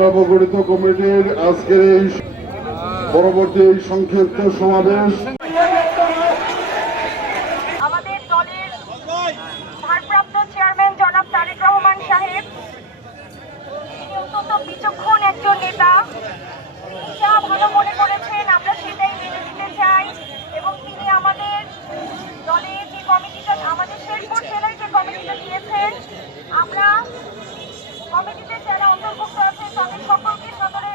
নবগঠিত কমিটির আজকের এই পরবর্তী এই সংক্ষিপ্ত সমাবেশ আমাদের দলের ভারপ্রাপ্ত চেয়ারম্যান জনাব তারেক রহমান সাহেব তিনি অত্যন্ত বিচক্ষণ একজন নেতা তিনি যা ভালো মনে করেছেন আমরা সেটাই মেনে নিতে চাই এবং তিনি আমাদের দলে যে কমিটিটা আমাদের শেরপুর জেলায় যে কমিটিটা দিয়েছেন আমরা কমিটিতে যারা অন্তর্ভুক্ত আছে তাদের সকলকে সদরে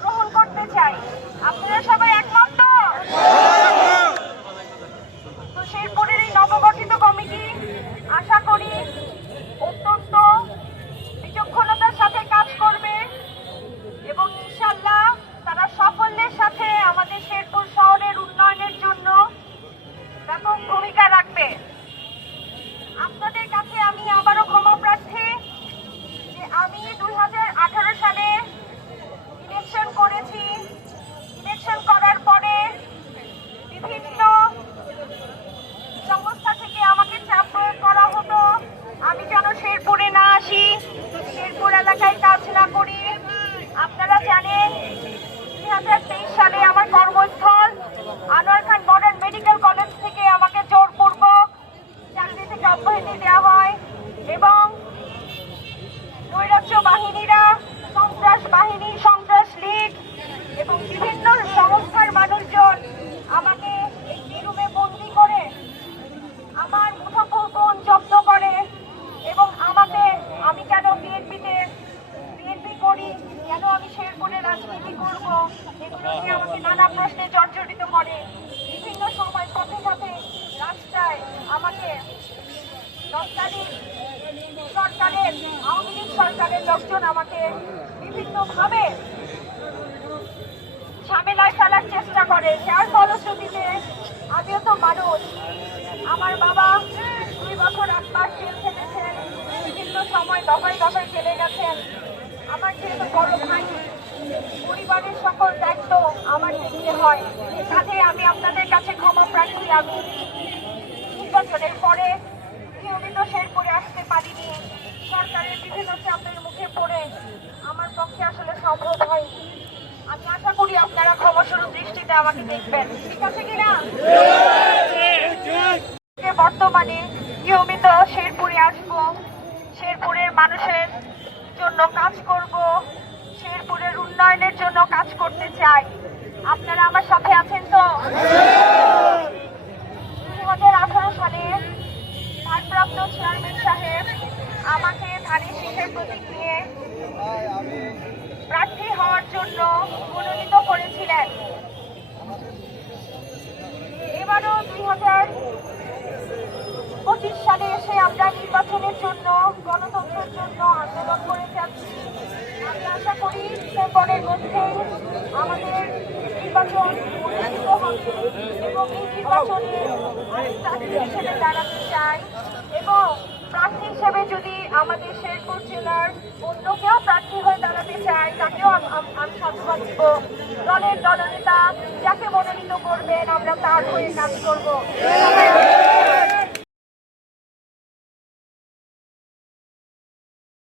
গ্রহণ করতে চাই আপনারা সবাই একমত তো? তো শেরপুরের এই নবগঠিত কমিটি আশা করি অত্যন্ত বিচক্ষণতার সাথে কাজ করবে এবং ইনশাল্লাহ তারা সাফল্যের সাথে আমাদের শেরপুর শহরের উন্নয়নের জন্য ব্যাপক ভূমিকা রাখবে আপনাদের কাছে আমি আবারও ক্ষমা প্রার্থী যে আমি দুই সালে ইলেকশন করেছি ইলেকশন করার পরে বিভিন্ন সংস্থা থেকে আমাকে চাপ প্রয়োগ করা হতো আমি যেন শেরপুরে না আসি শেরপুর এলাকায় কাজ না করি আপনারা জানেন দুই হাজার তেইশ সালে আমার কর্মস্থল Anwar Khan modern medical college থেকে আমাকে জোরপূর্বক চাকরি থেকে অব্যাহতি দেওয়া হয় এবং নৈরাজ্য বাহিনীরা সন্ত্রাস বাহিনী সন্ত্রাস লীগ এবং বিভিন্ন সংস্থার মানুষজন আমাকে একটি রুমে বন্দি করে আমার মুঠোফোন জব্দ করে এবং আমাকে আমি কেন বিএনপিতে বিএনপি করি কেন আমি রাজনীতি করব। এগুলো নিয়ে আমাকে নানা প্রশ্নে জর্জরিত করে। বিভিন্ন সময় পথে পথে রাস্তায় আমাকে তৎকালীন সরকারের, আওয়ামী লীগ সরকারের লোকজন আমাকে বিভিন্নভাবে ঝামেলায় ফেলার চেষ্টা করে। যার ফলশ্রুতিতে আমিও তো মানুষ আমার বাবা দুই বছর আট মাস জেল খেটেছেন, বিভিন্ন সময় দফায় দফায় চলে গেছেন। আমার যেহেতু বড় ভাই পরিবারের সকল দায়িত্ব আমার দেখতে হয়। কাজে আমি আপনাদের কাছে ক্ষমা প্রার্থী, আমি নির্বাচনের পরে নিয়মিত শেরপুরে আসতে পারিনি। সরকারের বিভিন্ন চাপের মুখে পড়ে আমার পক্ষে আসলে সম্ভব হয়নি। আমি আশা করি আপনারা ক্ষমাসুর দৃষ্টিতে আমাকে দেখবেন। ঠিক আছে কিনা বর্তমানে নিয়মিত শেরপুরে আসব, শেরপুরের মানুষের জন্য কাজ করব শেরপুরের উন্নয়নের জন্য কাজ করতে চাই। আপনারা আমার সাথে আছেন তো? দুই হাজার আঠারো সালে ভারপ্রাপ্ত চেয়ারম্যান সাহেব আমাকে ধানের শীষের প্রতীক নিয়ে প্রার্থী হওয়ার জন্য মনোনীত করেছিলেন। এবারও দুই হাজার পঁচিশ সালে এসে আমরা নির্বাচনের জন্য গণতন্ত্রের জন্য আন্দোলন করে যাচ্ছি আমি আশা করি ডিসেম্বরের মধ্যেই আমাদের নির্বাচন এবং এই নির্বাচনে আমি প্রার্থী হিসেবে দাঁড়াতে চাই এবং প্রার্থী হিসেবে যদি আমাদের শেরপুর জেলার অন্য কেউ প্রার্থী হয়ে দাঁড়াতে চায়, তাকেও আমি সাধুবাদ দিব। দলের দলনেতা যাকে মনোনীত করবেন, আমরা তার হয়ে কাজ করব।